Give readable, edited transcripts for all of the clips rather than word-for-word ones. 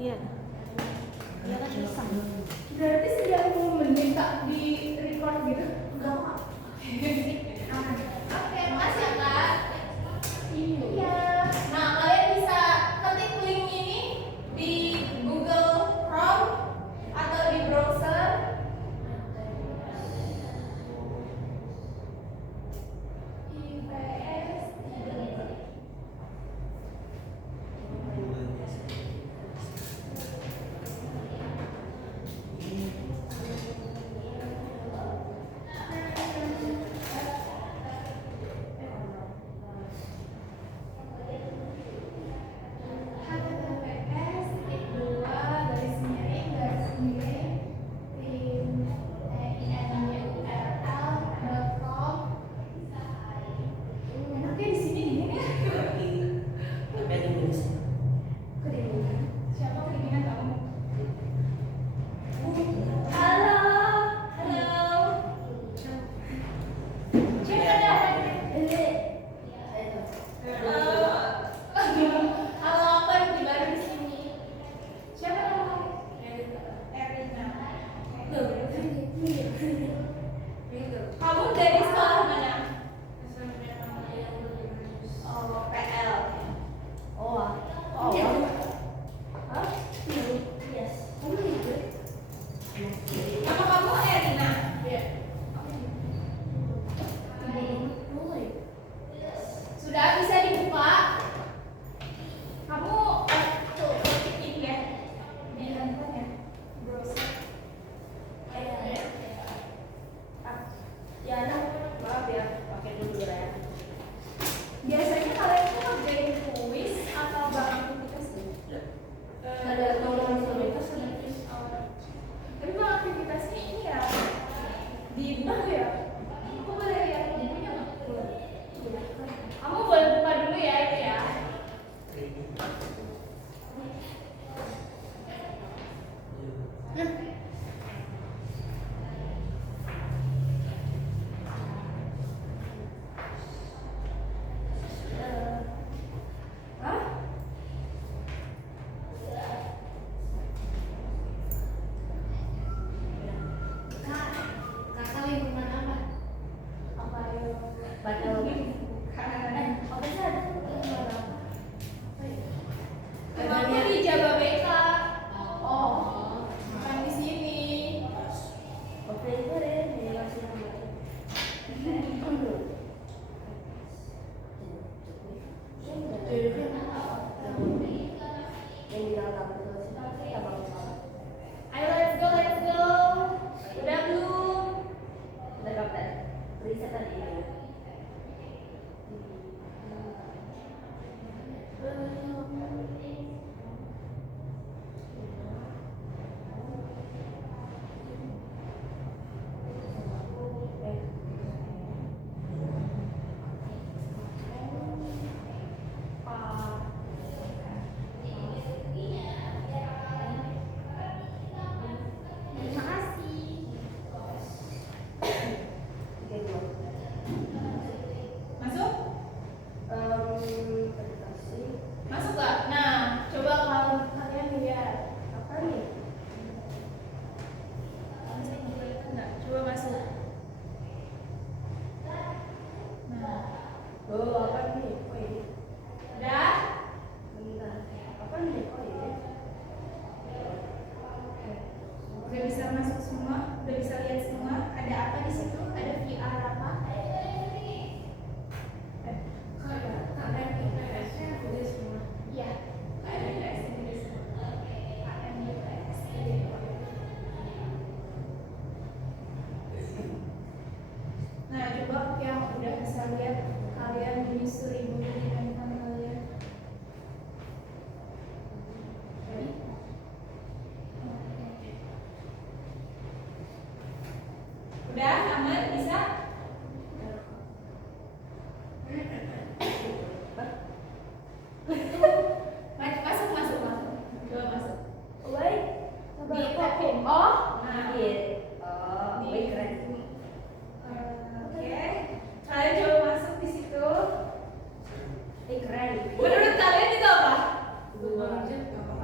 Iya. Iya kan bisa. Berarti 90 menit tak di record gitu? Enggak kok. Oke, makasih ya Kak. Iya. Nah, kalian bisa ketik link ini di Google Chrome atau di browser. IPS.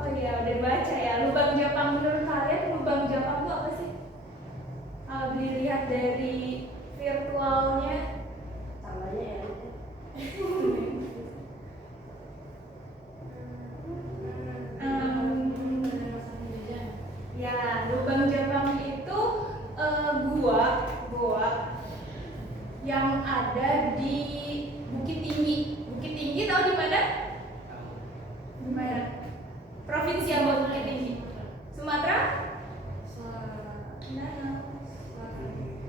Oh iya, udah baca ya. Lubang Jepang, menurut kalian lubang Jepang itu apa sih? Kalau dilihat dari virtualnya, Tambahnya ya. ya, lubang Jepang itu gua yang ada di Bukit Tinggi. Bukit Tinggi tahu di mana? Di mana? Provinsi yang buat Bukit Tinggi. Sumatera?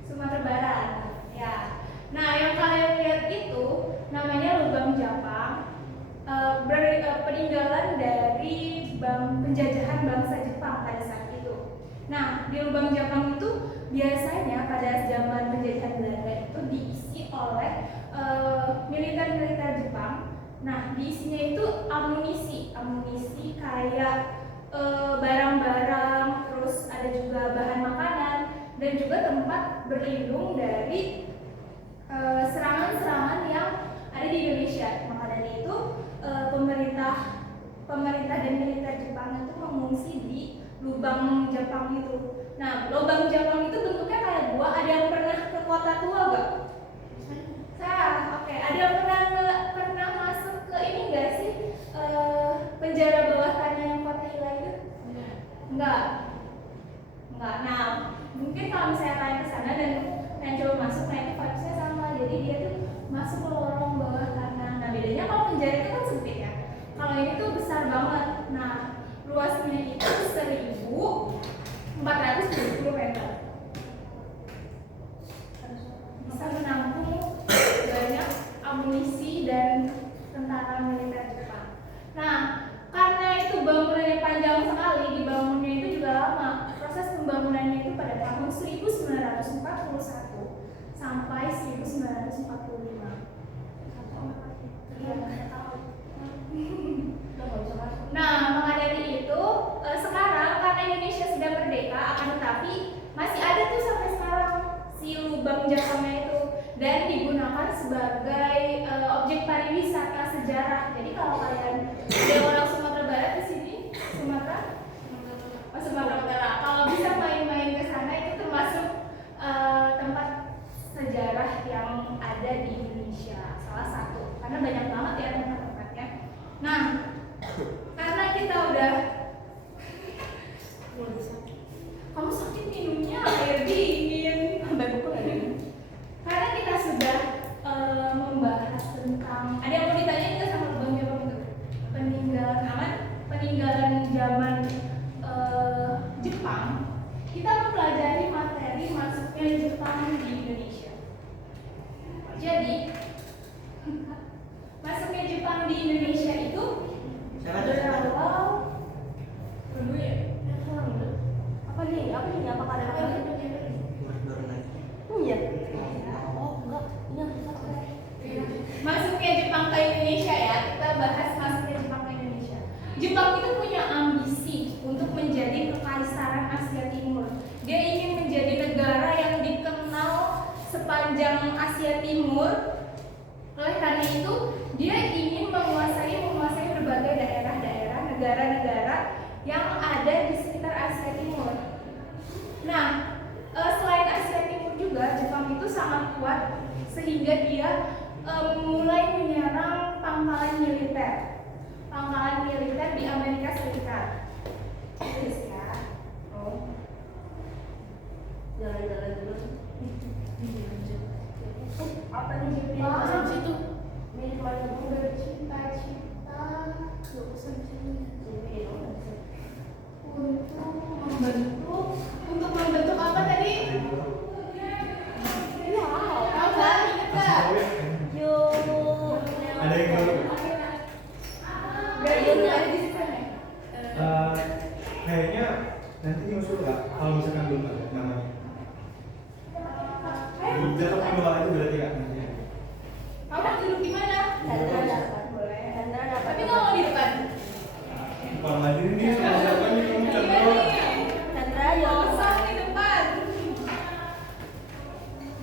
Sumatera Barat. Ya. Nah, yang kalian lihat itu namanya lubang Jepang. Peninggalan dari penjajahan bangsa Jepang pada saat itu. Nah, di lubang Jepang itu biasanya pada zaman penjajahan Belanda itu diisi oleh militer-militer Jepang. Nah, diisinya itu amunisi kayak barang-barang, terus ada juga bahan makanan dan juga tempat berlindung dari serangan-serangan yang ada di Indonesia. Maka dari itu pemerintah dan militer Jepang itu mengungsi di lubang Jepang itu. Nah, lubang Jepang itu bentuknya kayak gua. Ada yang pernah ke Kota Tua gak? Oke. Ada yang pernah masuk ke ini gak sih? Penjara bawah tanah yang Kota Ila itu? Enggak. Nah, mungkin kalau misalnya kalian ke sana dan kalian coba masuk, nah itu vibes-nya sama. Jadi dia tuh masuk ke lorong bawah tanah. Nah, bedanya kalau penjara itu kan sempit ya. Kalau ini tuh besar banget. Nah, luasnya itu 1.470 meter. Bisa menampung banyak amunisi dan tentara militer Jepang. Nah, karena itu bangunannya panjang sekali, dibangunnya itu juga lama. Proses pembangunannya itu pada tahun 1941 sampai 1945. Nah, maka dari itu sekarang karena Indonesia sudah merdeka, akan tetapi masih ada tuh sampai sekarang si lubang Jepangnya itu dan digunakan sebagai objek pariwisata sejarah. Jadi kalau kalian ada orang Sumatera Barat di sini, Sumatera Utara, kalau bisa main-main ke sana itu termasuk tempat sejarah yang ada di Indonesia, salah satu. Karena banyak banget ya tempat-tempatnya. Nah, karena kita udah kamu sakit minumnya air dingin. Karena kita sudah membahas tentang, ada yang mau ditanya juga sama Bang Jepang itu? Peninggalan zaman Jepang. Kita mempelajari materi masuknya Jepang di Indonesia. Jadi masuknya Jepang di Indonesia itu berawal dulu ya. Apa nih? Apakah ada apa? Iya. Oh enggak, ini masuknya Jepang ke Indonesia ya. Kita bahas masuknya Jepang ke Indonesia. Jepang itu punya ambisi untuk menjadi kekaisaran Asia Timur. Dia ingin menjadi negara yang dikenal sepanjang Asia Timur. Oleh karena itu, dia ingin menguasai berbagai daerah-daerah, negara-negara yang ada di sekitar Asia Timur. Nah, selain Asia Timur juga, Jepang itu sangat kuat sehingga dia mulai menyerang pangkalan militer di Amerika Serikat. Terus ya, jalan-jalan dulu. Apa nih Jepang? Situ. Mirip mana bercita-cita untuk membentuk apa tadi? Apa? Ingat nggak? Ada yang baru? Ada di sana. Kayaknya nanti nyusul nggak? Kalau misalkan belum ada namanya. Udah tapi dua itu berarti nggak nanti. Kamu duduk di mana? Boleh. Tapi nggak mau di depan. Kalau lagi ini sama siapa nih kamu Chandra? Kosong di depan.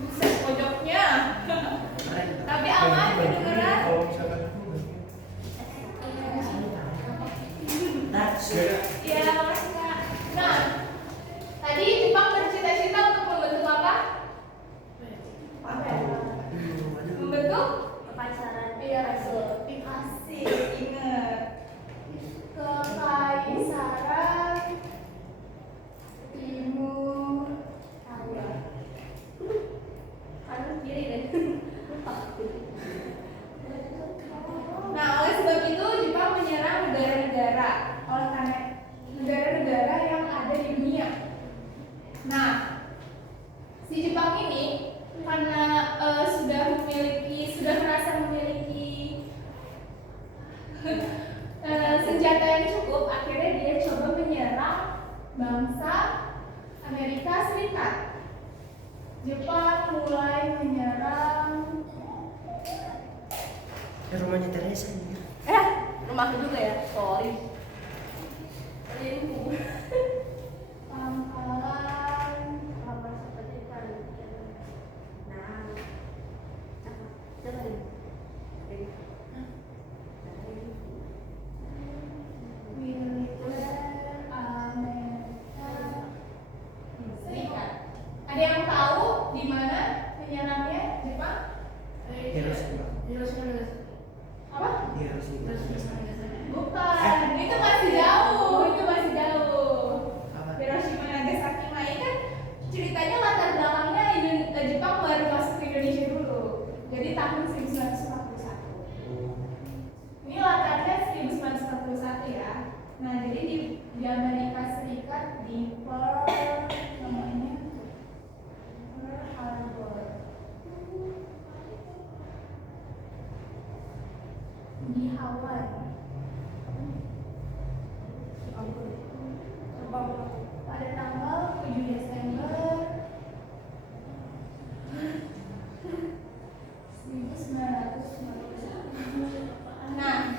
Buset pojoknya. Tapi aman kedengeran. Kalau misalkan itu Touch. Ya, makasih Kak. Nah, tadi Jepang bercita-cita untuk membentuk apa? Apa ya? Membentuk Kekaisaran. Iya, betul. Asik, ingat. Kekaisaran Timur Aya. Aduh, kiri deh. Nah, oleh sebab itu Jepang menyerang negara-negara. Oleh karena negara-negara yang ada di dunia. Nah, si Jepang ini karena sudah merasa memiliki senjata yang cukup, akhirnya dia coba menyerang bangsa Amerika Serikat. Jepang mulai menyerang rumahnya Teresa ini. Rumahku juga ya. Sorry. pangkalan Apa seperti kan. Nah. Apa? Coba ini. militer Amerika Serikat. Ada yang tahu di mana menyerangnya Jepang? Hiroshima. Apa? Hiroshima. Bukan, itu masih jauh, Apa? Hiroshima Nagasaki mah ini kan ceritanya latar belakangnya Jepang baru masuk ke Indonesia dulu. Jadi tahun 1941. Ini latarnya 1941 ya. Nah, jadi di Amerika Serikat di Pearl namanya Pearl Harbor. Di Hawaii. Pada tanggal 7 Desember 1941. Nah,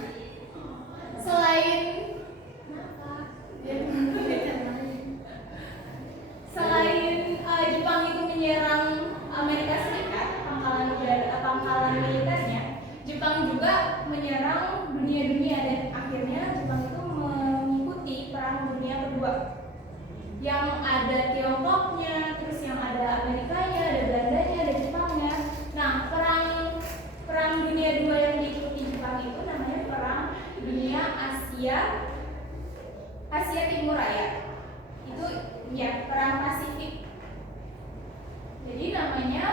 selain Jepang itu menyerang Amerika Serikat, pangkalan militernya, Jepang juga menyerang dunia-dunia dan akhirnya Jepang itu mengikuti Perang Dunia Kedua. Yang ada Tiongkoknya, terus yang ada Amerikanya, ada Belandanya, ada Jepangnya. Nah, perang Dunia II yang diikuti Jepang itu namanya Perang Dunia Asia Timur Raya. Itu ya Perang Pasifik. Jadi namanya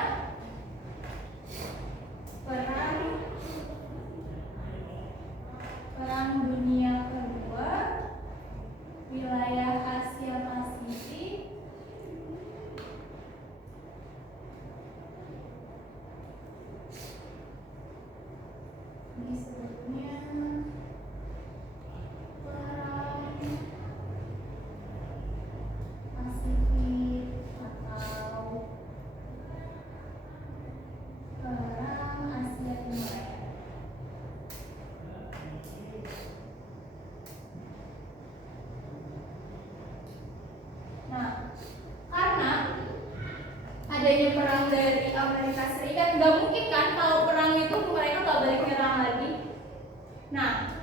Perang Dunia Kedua, wilayah Asia Pasifik. Disebutnya Perang Pasifik atau Perang Asia Timur Raya. Nah, karena adanya perang dari Amerika Serikat, nggak mungkin kan kalau perang itu mereka nggak balik nyerang lagi. Nah,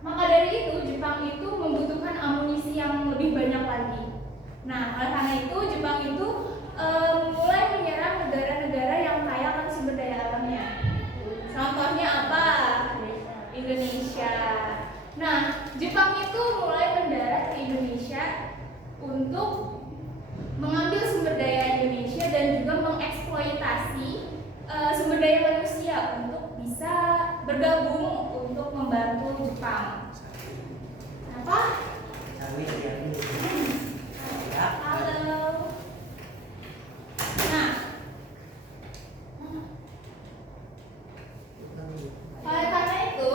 maka dari itu Jepang itu membutuhkan amunisi yang lebih banyak lagi. Nah, oleh karena itu Jepang itu mulai menyerang negara-negara yang kaya akan sumber daya alamnya. Contohnya apa? Indonesia. Nah, Jepang itu mulai mendarat ke Indonesia untuk mengambil sumber daya Indonesia dan juga mengeksploitasi sumber daya manusia untuk bisa bergabung untuk membantu Jepang. Kenapa? Halo. Nah, oleh karena itu,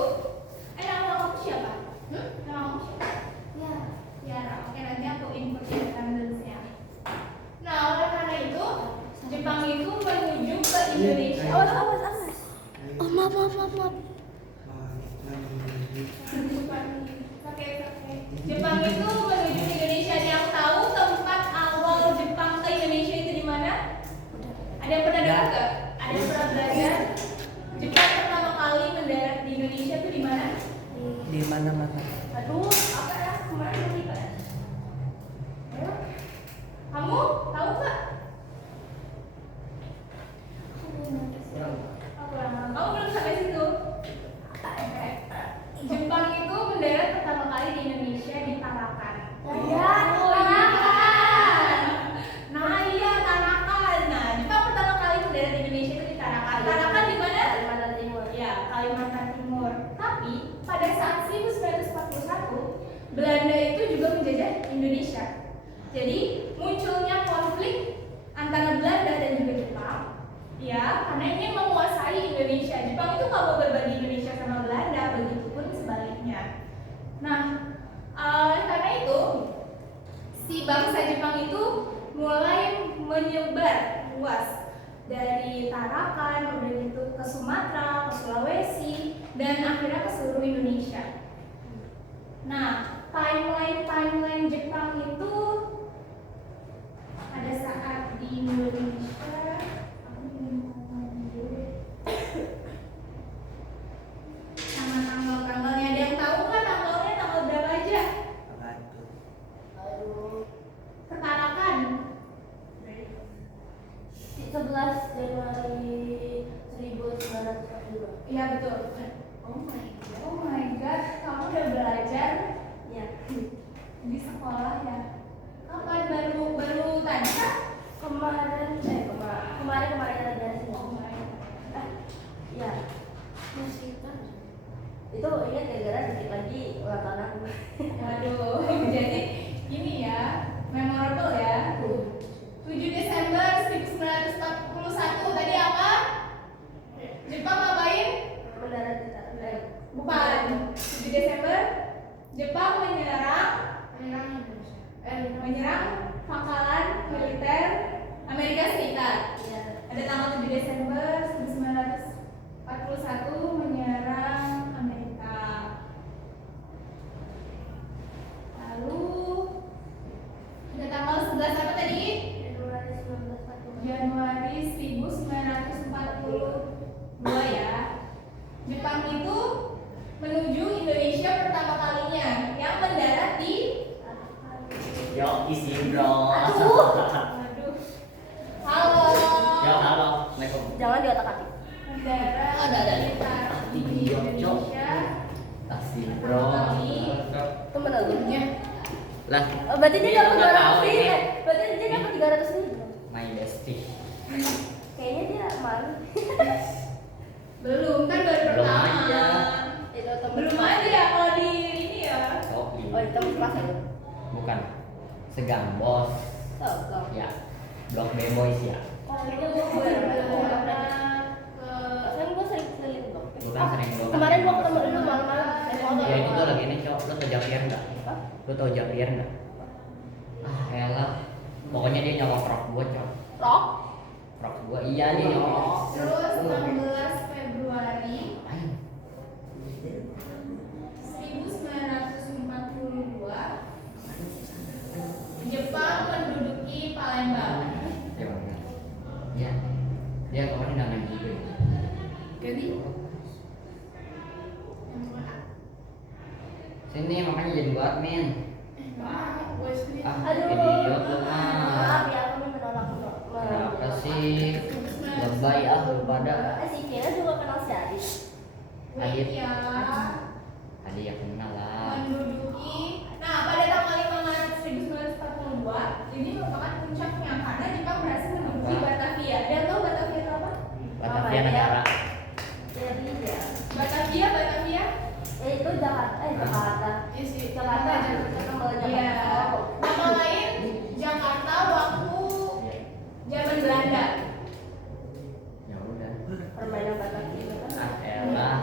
nama kamu siapa? Nama kamu siapa? Ya, oke, nanti aku input independence-nya. Nah, oleh karena itu, Jepang itu menuju ke Indonesia. Awas. Oh, maaf. Belanda itu juga menjajah Indonesia. Jadi munculnya konflik antara Belanda dan juga Jepang, ya, karena ingin menguasai Indonesia. Jepang itu nggak mau berbagi Indonesia sama Belanda, begitupun sebaliknya. Nah, karena itu si bangsa Jepang itu mulai menyebar luas dari Tarakan, udah gitu ke Sumatera, ke Sulawesi, dan akhirnya ke seluruh Indonesia. Nah, timeline Jepang itu pada saat di Indonesia, aku ingin ngomong dulu. Sama tanggal-tanggalnya, ada yang tahu nggak tanggalnya tanggal berapa aja? Apa itu? Aduh. Ketarakan. 11 Januari 1942. Iya betul. Oh my god, kamu udah belajar Ya. di sekolah ya? Kapan baru tadi kan? Kemarin ada dari sini. Oh my god. Ya. Masih kan. Itu ingat gara-gara dikit lagi ulang tahun aku. Waduh, jadi ini ya, memorable ya. 7 Desember 1941 tadi apa? Jepang ngapain? Mendarat di Tarakan. Bukan. 7 Desember Jepang menyerang pangkalan militer Amerika Serikat. Ya. Ada tanggal 7 Desember 1941 menyerang Amerika. Lalu ada tanggal 11 apa tadi? Januari 1942. Januari 1942 ya. Jepang itu menuju Indonesia pertama kalinya yang mendarat di Yo, isi bro. Waduh. Halo. Yo, halo. Assalamualaikum. Jangan di otak-atik. Mendarat Ada. di Indonesia Kasih bro. pertama kali. Temen aku. Lah, Berarti dia dapat nggak tahu 200 ini. ribu. Berarti dia dapat 300 ribu. My bestie. Kayaknya dia malu. Belum kan baru Belum pertama. aja. Itu temen. Belum aja ya kalau di ini ya. Oh, Oh, itu temen kelas itu. bukan. Segang bos. Oh, Ya. Blok B boys ya. Kayaknya gue kan gue sering keliling dong. Bukan sering blok. Kemarin gue ketemu dulu malam-malam. Ya itu tuh lagi ini cok. Lo tau Javier nggak? Lo tau Javier nggak? Ah, elah. Pokoknya dia nyolok rok gua cok. Rock. Rok gua iya dia nyolok. Terus 16 Februari Ayo. 1942 Jepang menduduki Palembang. Ya benar. Ya. Dia kemarin udah ngaji juga. Jadi Sini makanya jadi gua admin. Ah, Aduh. idiot lu mah. Maaf ya, kami menolak. Kenapa sih? Lebay ah lu pada. Si Kira juga kenal si Adit. Adit. ya Tadi ya kenal lah. menduduki. Nah, pada tanggal 5 Maret 1942 ini merupakan puncaknya karena Jepang berhasil menduduki Wah. Batavia. Dan tahu Batavia itu apa? Batavia negara. Jadi ya. Batavia. Itu Jakarta. Jakarta. Jakarta. Iya. Nama lain Jakarta waktu zaman Belanda. Ya udah. Permainan Batavia itu kan. Ah elah.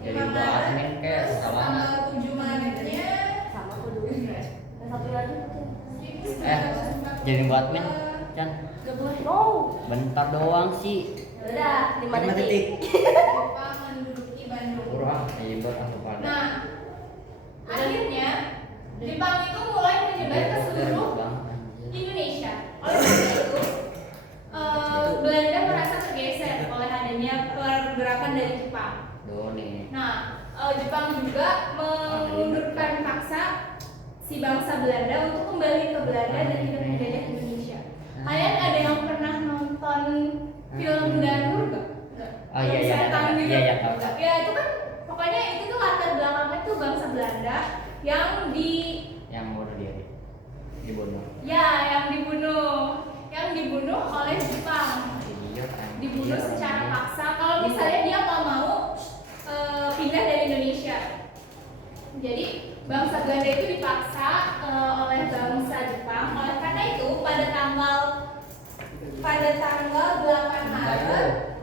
Jadi gua admin kayak salah. Tanggal 7 Maretnya Sama aku dulu. Yang satu lagi. Jadi gua admin. Chan, Gak boleh. No. bentar doang sih. Udah, 5 5 detik. detik. Jepang menduduki Bandung. Kurang ribet aku pada. Nah, akhirnya Jepang itu mulai menyebar ke seluruh Indonesia. Oleh karena itu, Belanda merasa tergeser oleh adanya pergerakan dari Jepang. Duh nih. Nah, Jepang juga mengundurkan paksa si bangsa Belanda untuk kembali ke Belanda dan tidak menjajah Indonesia. Kalian ada yang pernah nonton film Danur gak? Oh iya iya Setan gitu. iya iya tahu. Ya itu kan pokoknya itu tuh latar belakangnya tuh bangsa Belanda yang Yang bunuh diri. Dibunuh. yang dibunuh oleh Jepang. Idiot. Dibunuh secara paksa kalau misalnya dia nggak mau pindah dari Indonesia. Jadi bangsa Belanda itu dipaksa oleh bangsa Jepang. Oleh karena itu pada tanggal 8 Maret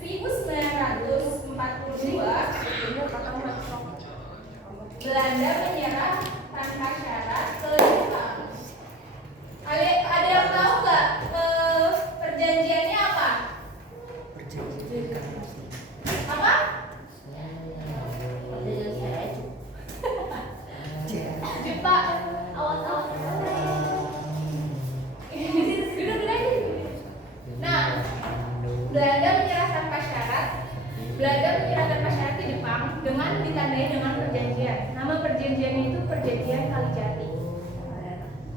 1942 Belanda menyerah tanpa syarat ke Jepang. Ada yang tahu nggak perjanjiannya apa? Apa? Jepang. Awas. Duduk aja. Nah, Belanda menyerah tanpa syarat ke Jepang dengan ditandai dengan perjanjian. Nama perjanjiannya itu Perjanjian Kalijati.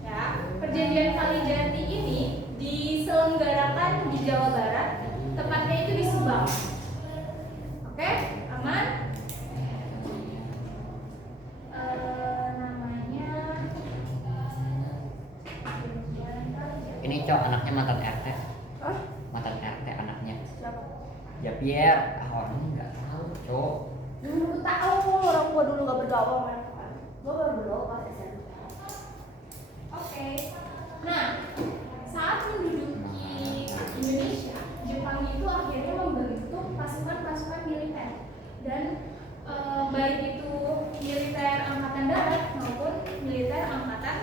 Ya, Perjanjian Kalijati ini diselenggarakan di Jawa Barat, tepatnya itu di Subang. Oke, aman? Namanya Ini cowok anaknya mantan RT. Hah? Mantan RT anaknya. Siapa? Ya Pierre, orang nggak tahu cowok. Dulu tahu orang gua dulu nggak bergaul sama anak kan. Gua baru bergaul pas SMP. Oke. Nah, saat menduduki Indonesia, Jepang itu akhirnya membentuk pasukan-pasukan militer dan baik itu militer angkatan darat maupun militer angkatan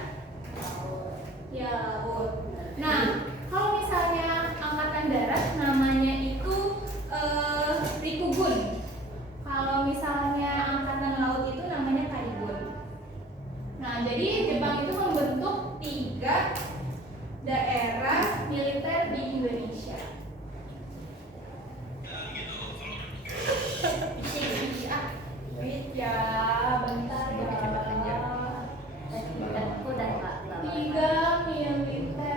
laut. Nah, kalau misalnya angkatan darat namanya itu Rikugun. Kalau misalnya angkatan laut itu namanya Karigun. Nah, jadi Jepang itu membentuk 3 daerah militer di Indonesia. Ya, bentar ya. Aku udah nggak. 3 militer.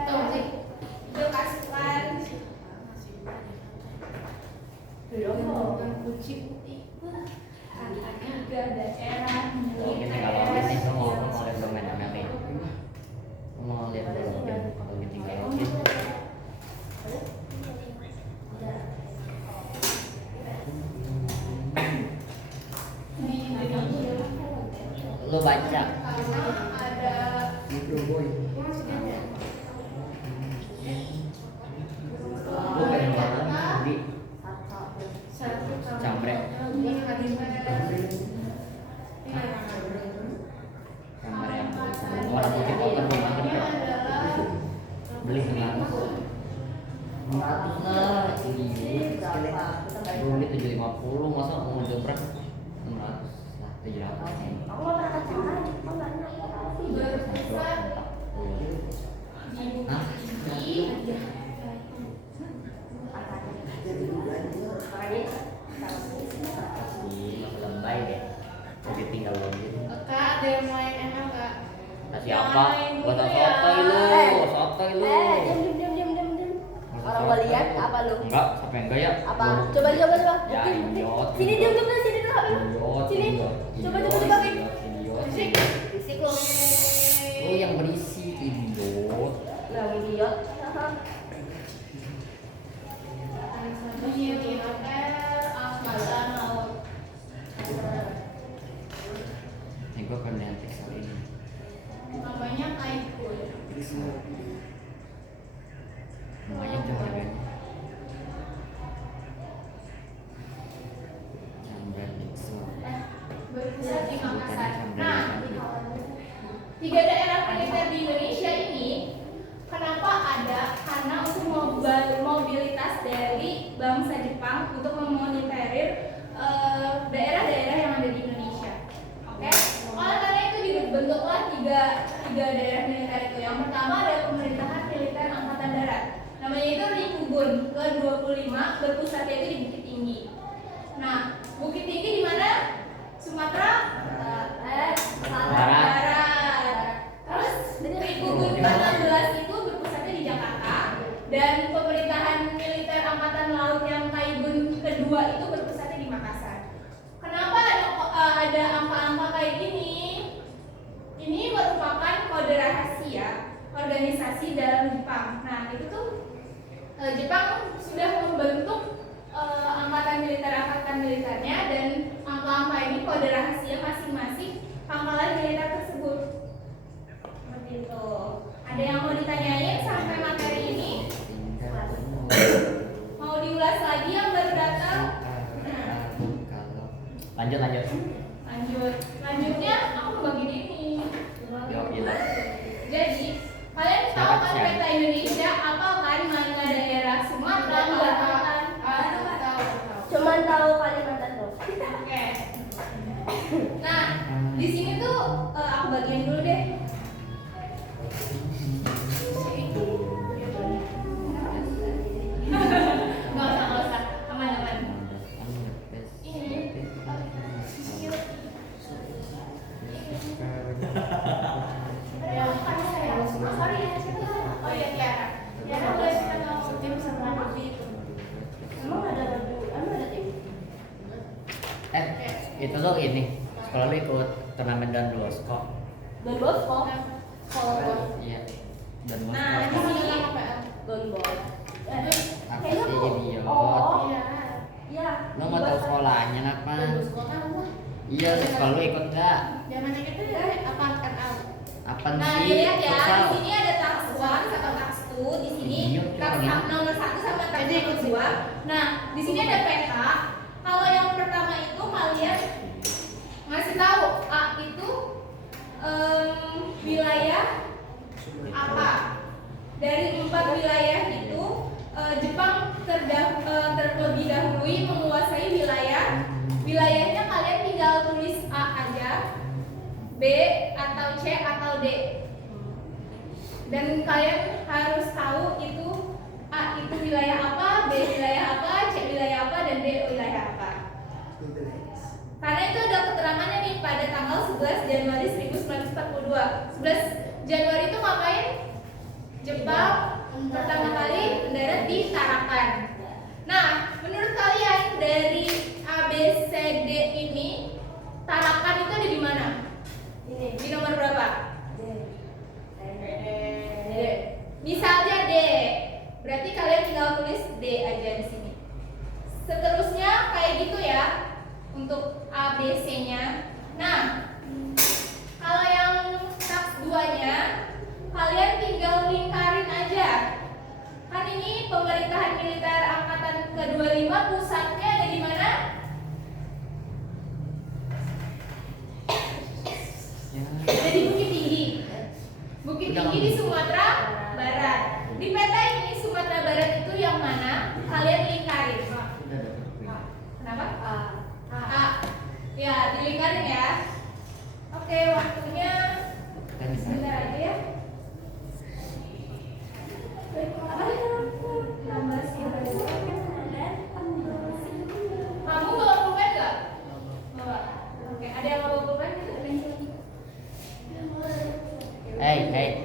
Itu pasukan. Kucing. 3 daerah Kita kalau militer. ini tuh mau lihat domain ML ini. Mau lihat dulu kalau tinggal login. Di Indonesia. Lo baca. Ada Lo pengen banget di Cambrek. Cambrek. Orang putih kotor rumah kerja. Beli 600 lah. Beli 750, masa mau jebret 600 lah 700. Aku nggak pernah pacaran. Aku nggak pernah berpusat di Hah? Bukit Masih lebay deh. Jadi tinggal login. Kak, ada yang main ML nggak? Kasih Jangan apa? main Gua gitu tau ya. sotoy lu, sotoy lu. diam. Orang gua lihat apa lu? Enggak, sampai enggak ya? Apa? Gua- Coba. Ya, Buktiin. idiot. Sini diam sini dulu. Idiot, Sini. idiot, Coba, idiot, coba. idiot, idiot. Berisik. Berisik lu. Lu yang berisik, idiot. Lah idiot. Militer angkatan laut. Nih gua pengen lihat teks kali ini. Namanya Kaikun. Lumayan tuh harganya. Cambrek Nixon. Berpusat di Makassar. Nah, 3 daerah militer di Indonesia ini kenapa ada? Karena untuk mobilitas dari bangsa Jepang untuk memonitorir daerah-daerah yang ada di Indonesia. Oke? Oleh karena itu dibentuklah tiga daerah militer itu. Yang pertama adalah pemerintahan militer angkatan darat. Namanya itu Rikugun ke-25, berpusatnya itu di Bukit Tinggi. Nah, Bukit Tinggi di mana? Sumatera Barat. Terus Rikugun ke-16 itu berpusatnya di Jakarta, dan pemerintahan militer angkatan laut yang Kaigun kedua itu berpusatnya di Makassar. Kenapa ada angka-angka kayak gini? Ini merupakan kode rahasia organisasi dalam Jepang. Nah, itu tuh Jepang sudah membentuk angkatan militernya, dan angka-angka ini kode rahasia masing-masing daerah tersebut. Seperti itu. Ada yang mau ditanyain sampai materi ini? Mau diulas lagi yang baru datang? Lanjut. Lanjutnya aku bagi ini. Jawab gila. Jadi kalian tahu kan peta Indonesia apa kan mana daerah Sumatera, Kalimantan? Cuman tahu Kalimantan tuh. Oke. Nah, di sini tuh aku bagian dulu deh. Nggak usah, aman. Ini. Oh iya, Tiara. Tiara boleh kita ngomong tim sama Nabi itu. Emang ada baju, emang ada tim? Itu tuh ini. Sekolah lu ikut turnamen Don Bosco. Don Bosco. Iya. Don Bosco. Nah, di sini Don Bosco. Apa sih idiot? Oh, iya. Lu mau tahu sekolahnya apa? Iya, sekolah lu ikut nggak? Zamannya kita ya apa Apaan Nah, sih? dilihat ya, Futsal. di sini ada tax 1 sama tax 2, di sini Iya, tax iya. nomor 1 sama tax nomor 2. Nah, di sini ada peta. Kalau yang pertama itu kalian ngasih tahu A itu wilayah apa? Dari 4 wilayah itu Jepang terlebih dahulu menguasai wilayahnya kalian tinggal tulis A aja, B atau C atau D. Dan kalian harus tahu itu A itu wilayah apa, B wilayah apa, C wilayah apa, dan D wilayah apa. Karena itu ada keterangannya nih pada tanggal 11 Januari 1942. 11 Januari itu ngapain? Jepang pertama kali mendarat di Tarakan. Nah, menurut kalian dari A, B, C, D ini Tarakan itu ada di mana? Ini. Di nomor berapa? D. D. Misalnya D. Berarti kalian tinggal tulis D aja di sini. Seterusnya kayak gitu ya untuk A, B, C-nya. Nah, kalau yang tax 2-nya kalian tinggal lingkarin aja. Kan ini pemerintahan militer angkatan ke-25 pusatnya ada di mana? Ada di Bukit Tinggi. Bukit Tinggi di Sumatera Barat. Di peta ini Sumatera Barat itu yang mana? Kalian lingkarin. Kenapa? A. Ya, dilingkarin ya. Oke, waktunya sebentar aja ya. Kamu bawa pulpen nggak? Bawa. Oke, ada yang bawa pulpen?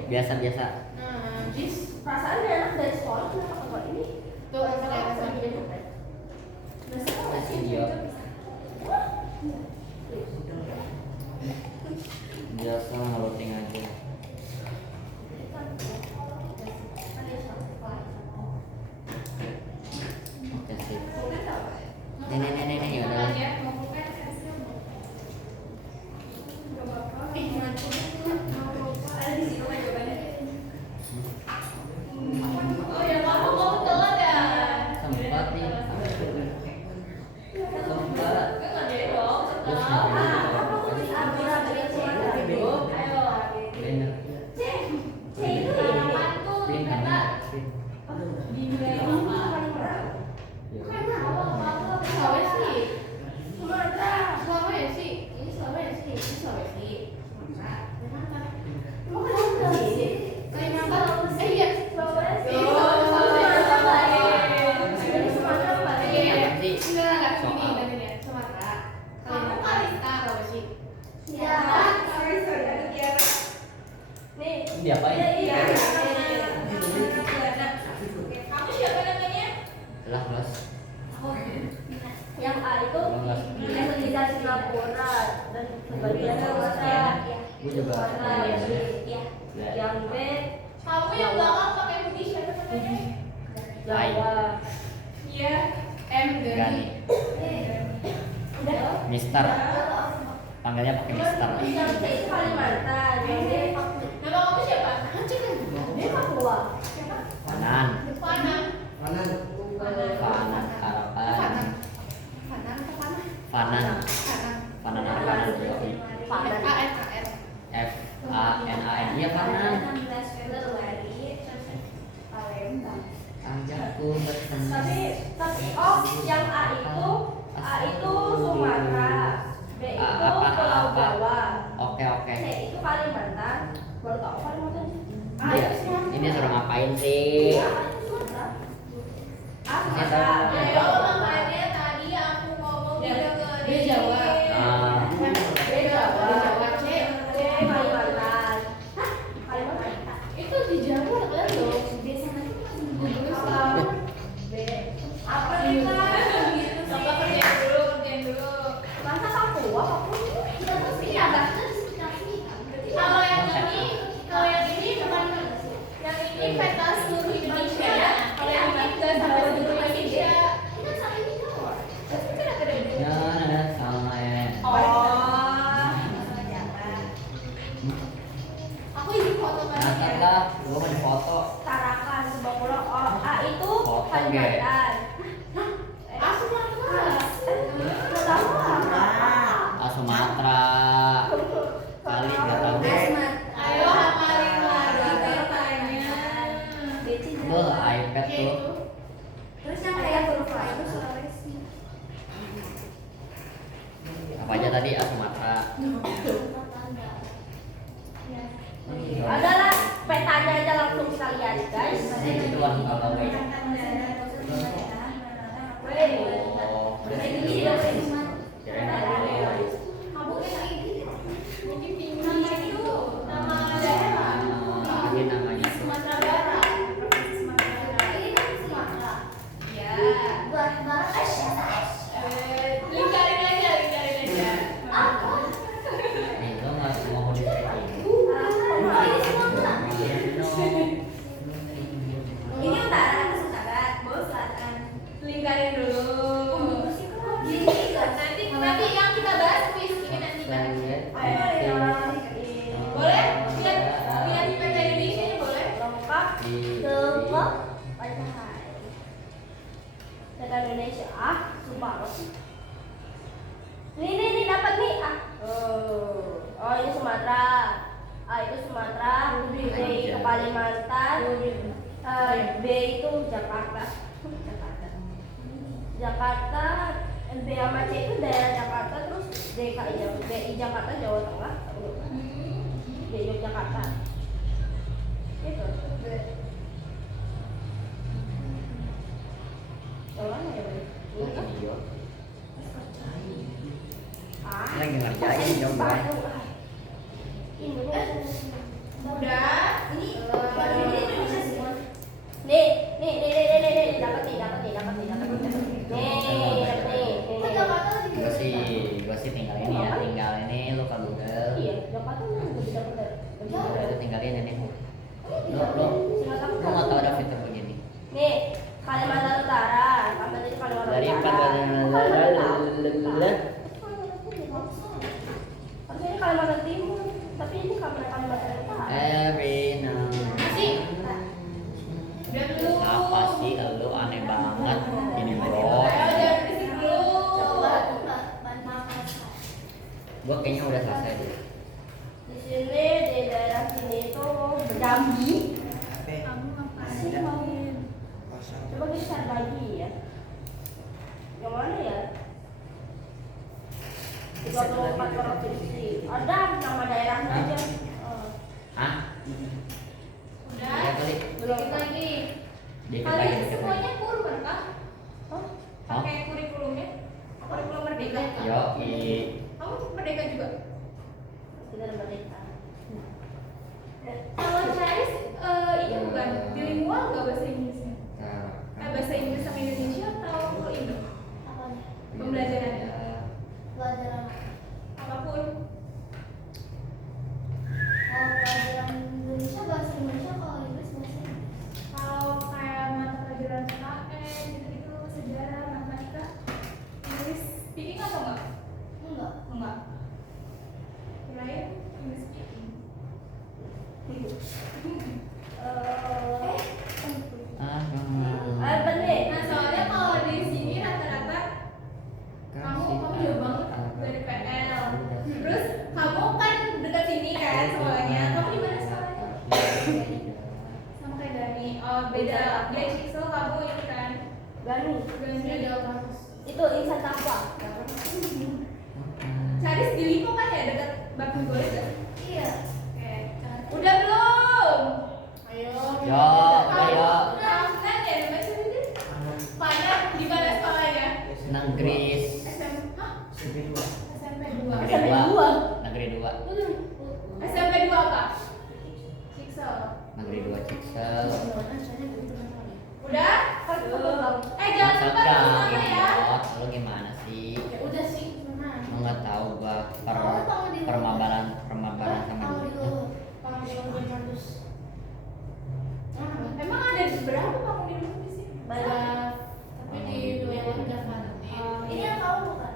Biasa. Nah, Jis. Perasaan dia anak dari sekolah kenapa ke sekolah ini? Tuh, Udah sekolah sih. Idiot. Biasa ngeloting aja. Oke sip. Nih, ya udah. Oh ya, kamu mau telat ya? Sempat nih. Sempat. Enggak deh dong, Terus setelah. Apa tulis Abra dari Sumatera? Ayo. Bener. C itu ya. Harapanku di Pin peta kamu. di wilayah Ini apa? paling murah. Karena Sulawesi. Sumatera. Sulawesi. Ini Sulawesi. Ini Sulawesi. Kalimantan. Emang kan Sulawesi? Kalimantan. Iya. Sulawesi. Oh, Sumatera balik. Sulawesi. Dari Sumatera balik. Iya. Nanti Enggak, soal. ini dari dia. Sumatera. Kalimantan. Sulawesi. Ya. Sorry, ada Tiara. Nih. Diapain? Iya. Kamu siapa namanya? Lah, Bos. Yang A itu yang di Singapura dan sebagian Sumatera. Gue juga. Yang B Kamu yang belakang pakai hoodie siapa namanya? Jawa. Iya. M Gani. Udah. Mister. Udah. Panggilnya pakai Mister. Yang C itu Kalimantan, yang D Nama kamu siapa? D Papua. Siapa? Fanan. Fana. Mana? Fanan Harapan. Fanan. Fanan Harapan. Fanan. FANAN. FANAN. Iya Fanan. 16 Februari Palembang. Anjakku bertemu. Tapi oh yang A itu Sumatera, B itu Apa? Pulau Jawa, Oke. C itu Kalimantan. Baru tahu Kalimantan. A Iya. itu Sumatera. Ini suruh ngapain sih? A itu Sumatera. A Sumatera. Ayo makanya tadi aku ngomong juga ke Dia Jawa. Ah, B Jawa. C. Kalimantan. Hah? Kalimantan. Itu di Jawa kan loh. Biasanya itu masih gugus. B. Apa nih Kak? Coba kerjain dulu. Masa Papua? Kita tuh sih ya, Kalau yang ini bukan yang ini peta seluruh Indonesia ya. Kalau yang ini enggak sampai seluruh Indonesia. Tapi kan ada bedanya. nah, sama ya. Oh. Aku izin foto Nah, kan. lah, gua mau foto. Tarakan sebuah pulau. Oh, A itu Foto, Kalimantan. Aku Sumatera. Nggak tahu apa. Ah, Sumatera. Kali nggak tahu. Ayo hafalin lagi petanya. Tuh, iPad tuh. Terus yang kayak huruf A itu Sulawesi. Apa aja tadi? Ah, Sumatera. Adalah petanya aja langsung kita lihat guys. Itu kalau Oh, Ini dong. kirain ada. Ini pinggir itu nama daerah. Ini namanya. Sumatera Barat. Provinsi Sumatera Barat. Ini kan Sumatera. Ya. Barat. Lingkarin aja. Nih, lo nggak mau diceritain. Ini Sumatera. Ini utara ke utara, bawah selatan. Lingkarin dulu. Nanti yang kita bahas kuis ini nanti kan. Boleh? Lihat peta Indonesia nya boleh? Lengkap. Lengkap. Pancahai. Peta Indonesia. Ah, sumpah. Ini dapat nih. Ah. Oh, ini Sumatera. A itu Sumatera. B itu Kalimantan. B itu Jakarta. Jakarta. B sama C itu daerah Jakarta, terus DI Jakarta Jawa Tengah, D Yogyakarta. Itu. Yang mana ya? Ini kan? Video. Ah. Lagi ngerjain dong, Bang. Ini Udah. ini Indonesia semua. Nih, dapat nih. Gua sih tinggal ini ya, tinggal ini lu ke Google. Iya, Jakarta mah udah bisa bener. Lu tinggalin ini. Lu nggak tahu ada fitur begini. Nih, Kalimantan Utara, Kalimantan itu Kalimantan Dari Utara. Kalimantan. Harusnya ini Kalimantan Timur, tapi ini Kalimantan Utara. Every now. Sih. Udah dulu. Apa sih lu aneh banget ini bro? Ayo jangan berisik dulu. Gua kayaknya udah selesai deh. Di sini di daerah sini itu Jambi. Kamu ngapain? Coba kita cari lagi ya. Yang mana ya? 34 provinsi. Ada nama daerahnya aja. Hah? Udah. Ya kali. Dikit lagi. Dikit Kalian lagi. semuanya kurban kah? Hah? Pakai kurikulumnya? Kurikulum merdeka. Yo, Kamu merdeka juga? Kita ada merdeka. Kalau Chinese ini bukan bilingual nggak bahasa Inggrisnya? Bahasa Inggris sama Indonesia atau Indo? Pembelajarannya? Pelajaran Apapun. kalau pelajaran Indonesia bahasa Indonesia, kalau Inggris bahasa Inggris. Kalau kayak mata pelajaran PKN gitu-gitu, sejarah, matematika, Inggris speaking atau enggak? Enggak. Enggak. Apa nih? Nah soalnya kalau di sini rata-rata kamu jauh banget dari PL. Terus kamu kan dekat sini kan sekolahnya. Kamu di mana sekolahnya? Sama kayak Dani. Oh beda. Dia Ciksel, kamu ini kan. Gani. Gani Itu insan takwa. Cari di Lipo kan ya dekat Bakmi Goreng kan? Iya. Oke. Udah belum? Ayo. Yo, udah yo. Kanan ya namanya siapa sih? Mana di mana sekolahnya? Nanggris. Hah? SMP 2. SMP 2. Negeri SMP 2. 2. Negeri 2. SMP 2 apa? Ciksel. Negeri 2 Ciksel. Udah? Jangan lupa Maksudnya nama ya. lo gimana sih? Ya udah sih, mana? Lo nggak tahu gua permabaran sama dia. Emang ada berapa kamu di rumah di sini? Banyak. Tapi di dua yang udah kantin. Ini yang kamu bukan?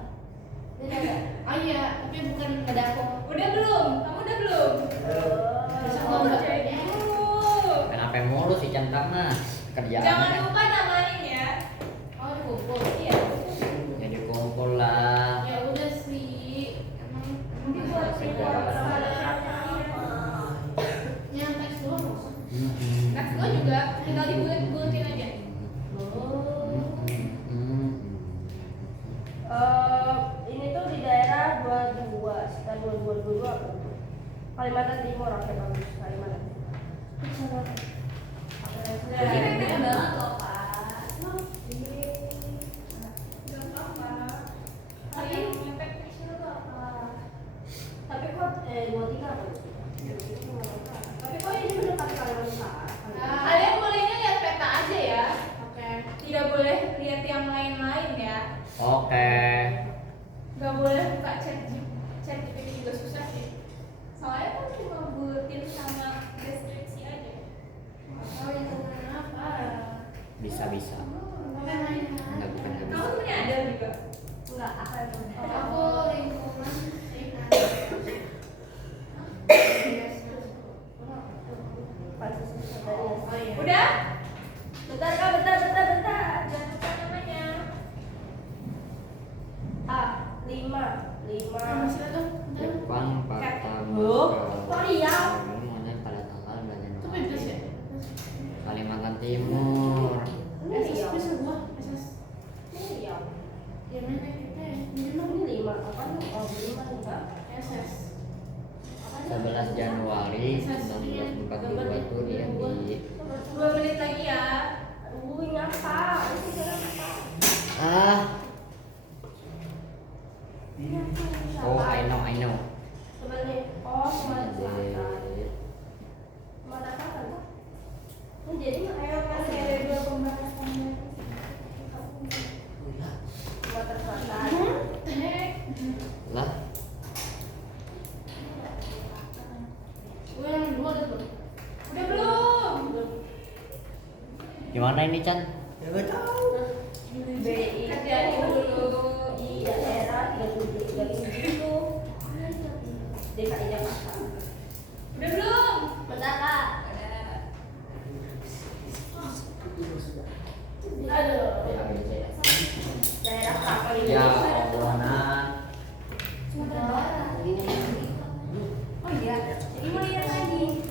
Ini ada. Oh iya, tapi bukan pada aku. Udah belum? Kamu udah belum? Kenapa mulu sih centang mah kerjaan? Jangan lupa namain ya. Oh, dikumpul. Iya. Jadi kumpul lah. Ya udah sih. Emang Buat yang teks doang. Teks lo juga tinggal dibuletin aja. Ini tuh di daerah 22, sekitar 22 apa itu? Kalimantan Timur, oke bagus. Kalimantan Timur. Ini beda banget loh, Pak. Gak apa-apa. Kalian nyepet picture tuh apa? Tapi kok 23 apa? Tapi kok ini mendekat Kalimantan? Kalian bolehnya lihat peta aja ya. Oke. Tidak boleh lihat yang lain-lain ya. Oke. Gak boleh buka chat GPT juga susah sih. Soalnya kan cuma buletin sama deskripsi aja. Oh itu kenapa? Bisa. Enggak bukan nggak Kamu bisa. temennya ada juga? Enggak, akan. Aku lingkungan Udah? Bentar kak, bentar. Jangan lupa namanya. Lima. Jepang Loh, pertama kok Riau? Mana pada tanggal bulan Itu bebas ya? Kalimantan Timur. Ini Riau. Ini Riau. Ya mana kita ya? Ini 5. Apa nih? Oh, 5 nih kak. SS. 11 Januari 1942 tuh dia di 2 menit lagi ya. Aduh, ini apa? Ini sekarang apa? Oh I know. Sebenarnya, Sumatera Selatan. Sumatera Selatan kak? Ini jadi Ayo kasih ada 2 pembahasan lagi. Sumatera Selatan. lah. Yang 2 udah belum? Udah belum? Gimana ini Chan? Ya nggak tahu. BI Kerjaan dulu. di daerah 37 itu DKI Jakarta. Udah belum? Bentar kak. Aduh. Daerah apa ini? Ya Allah Nan. Oh iya. Ini mau lihat lagi.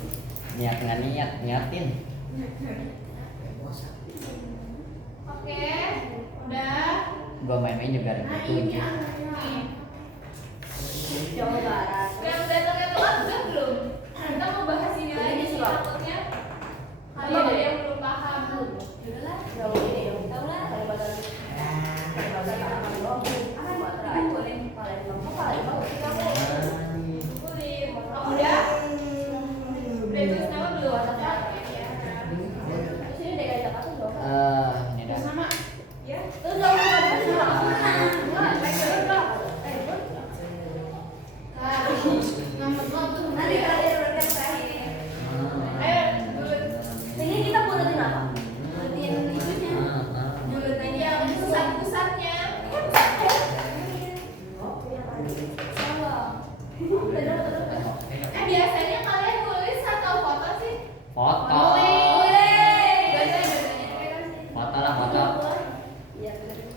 Niat nggak niatin. Oke. Udah. Gua main-main juga ada Nah tujuh. ini anaknya. Jawa Barat. Yang datangnya telat udah belum? Kita mau bahas ini lagi sih takutnya. Kalian ada yang belum paham. Yaudahlah. Jawa ini ya. Tahu lah. Kalimantan. Kalimantan Tengah doang. Sumatera aja. Palembang. Kok Palembang sih kamu? Kulit. Kamu udah? Udah tulis nama belum? Terus ini DKI Jakarta dong. Ini dah. Sama. Ya. Terus Jawa Barat itu juga Nama gua nanti terakhir berarti terakhir. Ayo, bulet. Ini kita buletin apa? Buletin itunya. Buletin yang pusat-pusatnya. Biasanya kalian nulis atau foto Foto. Foto lah, foto. Iya benar.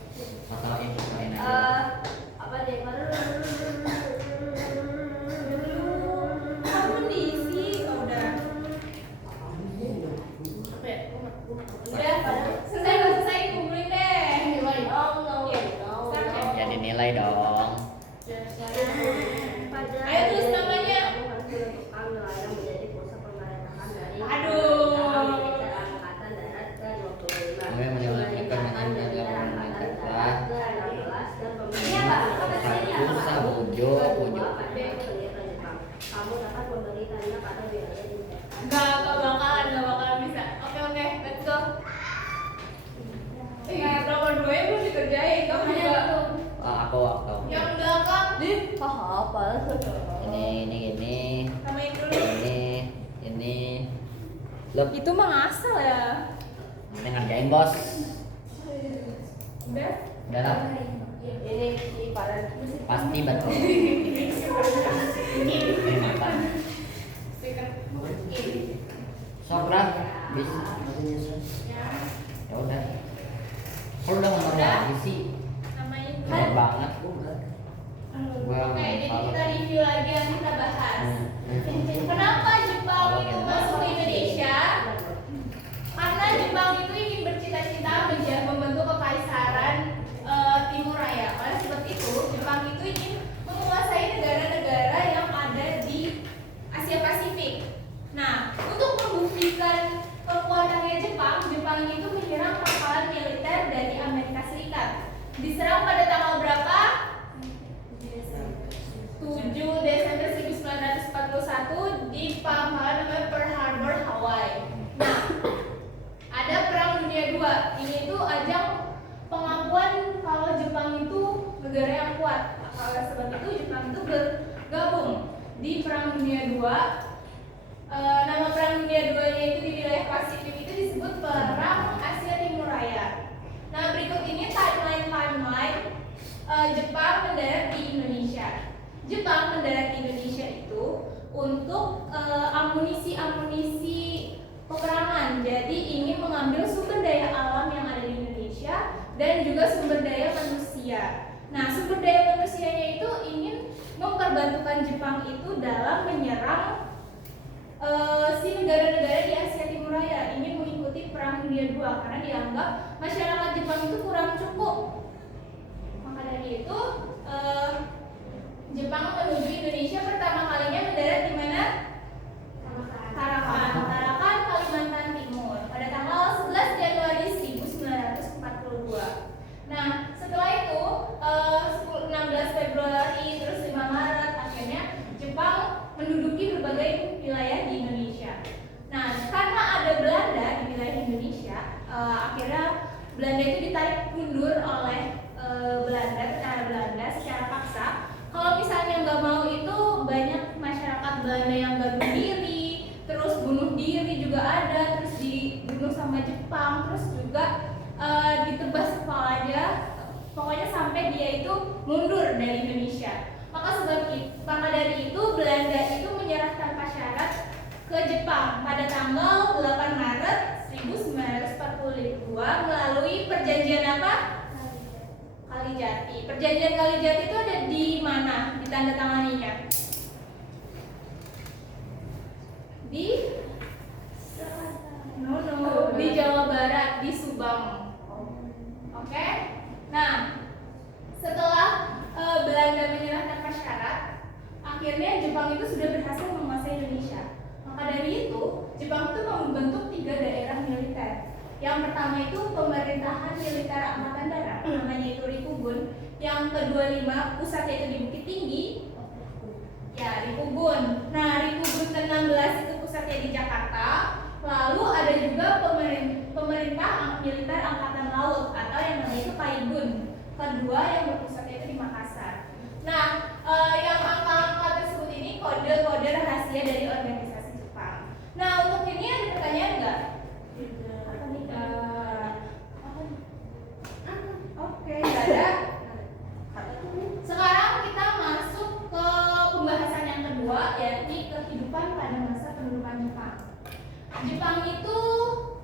Fotoin, fotoin aja. Apa deh? Kamu diisi, udah. Apa ya? Udah, selesai kumpulin deh. Oh no. Ya dinilai dong. Ayo tulis namanya. Kami menjalankan dengan jalan terbang. Satu sabujo, bujo. Kamu dapat memberi tanda pada biaya investasi. Gak bakalan bisa. Oke, let's go. Berapa duanya belum dikerjain, kamu juga. Aku. Yang belakang. Apa? Ini. Sama yang dulu. Ini. Loh, Itu mah ngasal ya. ini ngerjain bos. Udah. Udah lah. Ini si Farhan. Pasti betul. Ini makan. Sok lah. Bisa. Ya udah. Kalau udah nonton lagi sih. Namanya Bener banget. Oke, jadi kita review lagi yang kita bahas. Kenapa Jepang itu masuk ke Indonesia? Karena Jepang itu ingin bercita-cita membentuk kekaisaran Timur Raya. Oleh sebab itu, Jepang itu ingin menguasai negara-negara yang ada di Asia Pasifik. Nah, untuk membuktikan kekuatannya Jepang itu menyerang pangkalan militer dari Amerika Serikat. Diserang pada tanggal berapa? 7 Desember 1941 di pangkalan namanya Pearl Harbor, Hawaii. Nah, ada Perang Dunia II. Ini tuh ajang pengakuan kalau Jepang itu negara yang kuat. Oleh sebab itu Jepang itu bergabung di Perang Dunia II. Nama Perang Dunia II-nya itu di wilayah Pasifik itu disebut Perang Asia Timur Raya. Nah, berikut ini timeline Jepang mendarat di Indonesia. Jepang mendarat di Indonesia itu untuk amunisi peperangan. Jadi ingin mengambil sumber daya alam yang ada di Indonesia dan juga sumber daya manusia. Nah, sumber daya manusianya itu ingin memperbantukan Jepang itu dalam menyerang si negara-negara di Asia Timur Raya, ingin mengikuti Perang Dunia II karena dianggap masyarakat Jepang itu kurang cukup. Maka dari itu Jepang menuju Indonesia pertama kalinya mendarat di mana? Tarakan, Kalimantan Timur pada tanggal 11 Januari 1942. Nah, setelah itu 16 Februari terus 5 Maret akhirnya Jepang menduduki berbagai wilayah di Indonesia. Nah, karena ada Belanda di wilayah Indonesia, akhirnya Belanda itu ditarik mundur oleh Belanda secara paksa. Kalau misalnya nggak mau itu banyak masyarakat Belanda yang nggak diri, terus bunuh diri juga ada, terus dibunuh sama Jepang, terus juga ditebas kepalanya, pokoknya sampai dia itu mundur dari Indonesia. Maka dari itu Belanda itu menyerahkan syarat ke Jepang pada tanggal 8 Maret 1942 melalui perjanjian apa? Kalijati. Perjanjian Kalijati itu ada di mana? Ditandatanganinya? Di di Jawa Barat, di Subang. Oke? Nah, setelah Belanda menyerahkan syarat, akhirnya Jepang itu sudah berhasil menguasai Indonesia. Maka dari itu, Jepang itu membentuk 3 daerah militer. Yang pertama itu pemerintahan militer angkatan darat, namanya itu Rikubun. Yang ke-25 pusatnya itu di Bukit Tinggi. Ya, Rikubun. Nah, Rikubun ke-16 itu pusatnya di Jakarta. Lalu ada juga pemerintah militer angkatan laut atau yang namanya itu Paigun. Kedua yang berpusatnya itu di Makassar. Nah, yang angka-angka tersebut ini kode-kode rahasia dari organisasi Jepang. Nah, untuk ini ada pertanyaan nggak? Oke, nggak ada. Sekarang kita masuk ke pembahasan yang kedua, yakni kehidupan pada masa pendudukan Jepang. Jepang itu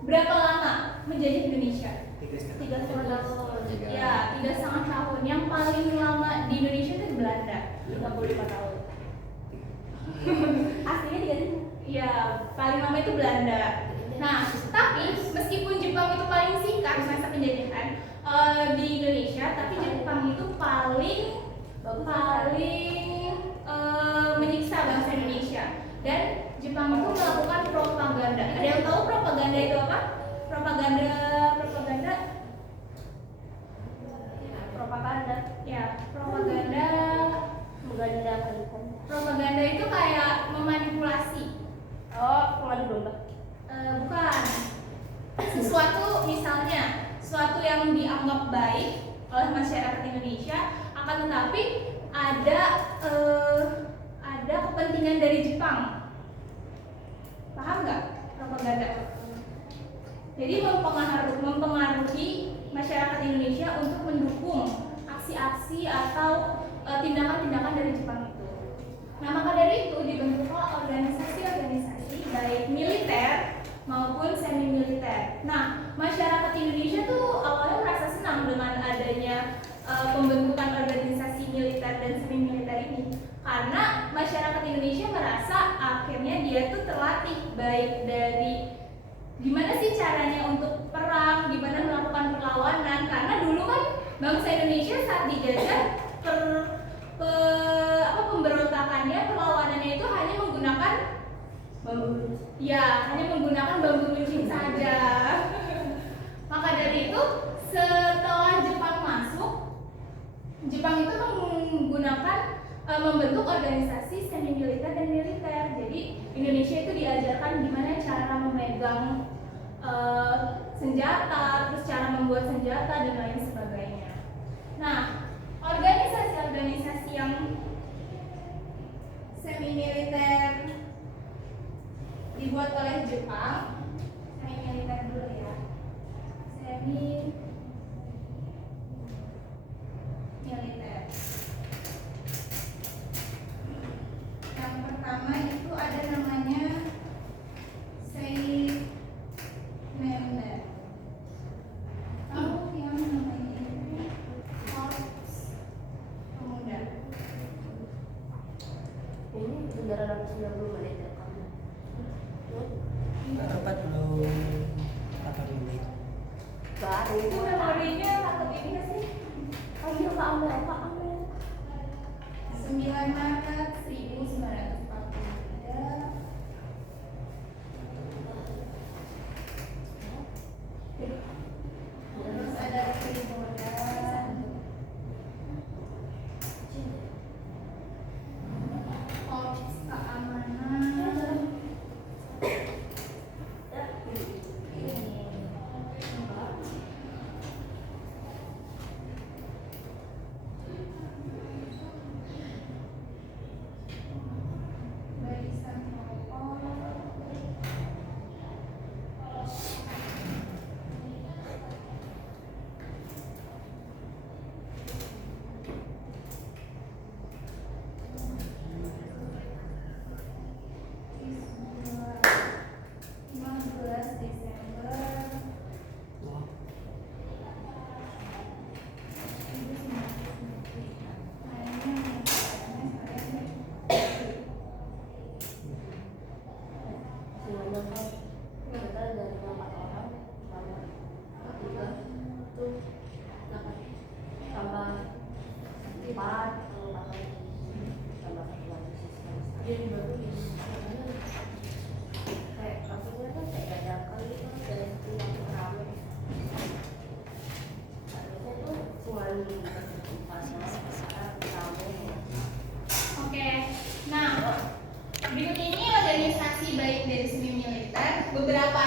berapa lama menjajah Indonesia? 3,5 tahun. Ya, 3,5 tahun. Yang paling lama di Indonesia itu di Belanda. 35 tahun. Aslinya 35. Ya, paling lama itu Belanda. Nah, tapi meskipun Jepang itu paling singkat masa penjajahan di Indonesia, tapi Jepang itu paling menyiksa bangsa Indonesia. Dan Jepang itu melakukan propaganda. Ada yang tahu propaganda itu apa? Propaganda. Ya, propaganda. Propaganda itu kayak memanipulasi. Oh, pengadu domba. Bukan. Sesuatu yang dianggap baik oleh masyarakat Indonesia, akan tetapi ada kepentingan dari Jepang. Paham nggak propaganda? Jadi mempengaruhi masyarakat Indonesia untuk mendukung aksi-aksi atau tindakan-tindakan dari Jepang itu. Nah, maka dari itu dibentuklah organisasi-organisasi baik militer maupun semi militer. Nah, masyarakat Indonesia tuh awalnya merasa senang dengan adanya pembentukan organisasi militer dan semi militer ini, karena masyarakat Indonesia merasa akhirnya dia tuh terlatih baik dari gimana sih caranya untuk perang, gimana melakukan perlawanan, karena dulu kan bangsa Indonesia saat dijajah pemberontakannya, perlawanannya itu hanya menggunakan bambu runcing saja. Maka dari itu setelah Jepang masuk, Jepang itu membentuk organisasi semi militer dan militer. Jadi Indonesia itu diajarkan gimana cara memegang senjata, terus cara membuat senjata dan lain sebagainya. Nah, organisasi-organisasi yang semi militer dibuat oleh Jepang, semi militer dulu ya, semi militer. Yang pertama itu ada namanya Seinemner. Tahu yang namanya ini Korps Pemuda. Ini bendera 90 menit ya kamu. 48 menit. Baru. Itu memorinya takut ini nggak sih? Oh iya, Kak Amel. 9 Maret 1943. Terus ada Tribodan, Korps Keamanan. Barisan Propol. Oke, nah berikut ini organisasi baik dari semi militer beberapa